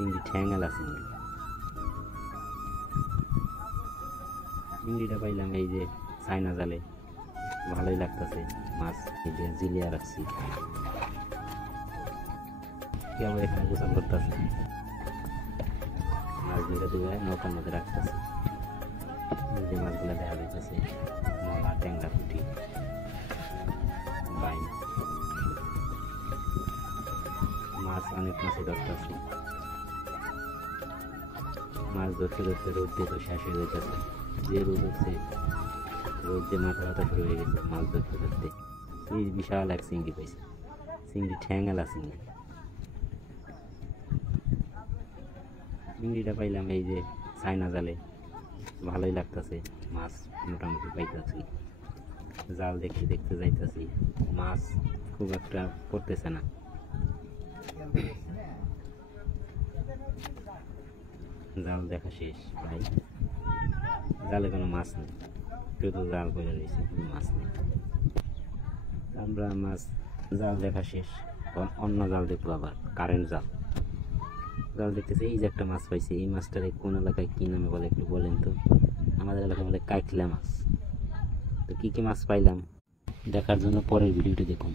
চিংড়ি ঠ্যাঙালা চিংড়ি। চিংড়িটা পাইলাম এই যে চায়না জালে, ভালোই লাগতেছে। মাছ এই যে জিলিয়া রাখছি, কেউ এখানে গোসল করতেছে। মাছ ধরে ধুয়ে নৌকার মধ্যে রাখতেছে। এই যে মাছগুলো দেখা যাইতেছে, মোলা, ট্যাংরা, পুঁটি, বাইম মাছ। অনেক মাছই ধরতেছে। মাছ ধরতে ধরতে রোদ দিয়ে তো শেষ হয়ে যাইতেছে। যে রোদ হচ্ছে, রোদ দিয়ে মাথা ব্যথা শুরু হয়ে গেছে মাছ ধরতে ধরতে। এই বিশাল এক চিংড়ি পাইছে, চিংড়ি ঠ্যাঙালা চিংড়ি। চিংড়িটা পাইলাম এই যে চায়না জালে, ভালোই লাগতেছে। মাছ মোটামুটি পাইতেছি, জাল দেখতে দেখতে যাইতেছি। মাছ খুব একটা পড়তেছে না। জাল দেখা শেষ ভাই, জালে কোনো মাছ নেই, শুধু জাল পড়ে রয়েছে, কোনো মাছ নেই। আমরা মাছ জাল দেখা শেষ, অন্য জাল দেখবো, আবার কারেন্ট জাল। জাল দেখতেছি, এই যে একটা মাছ পাইছি। এই মাছটার কোন এলাকায় কি নামে বলে একটু বলেন তো? আমাদের এলাকায় বলে কাইকলা মাছ। তো কি কি মাছ পাইলাম দেখার জন্য পরের ভিডিওটি দেখুন।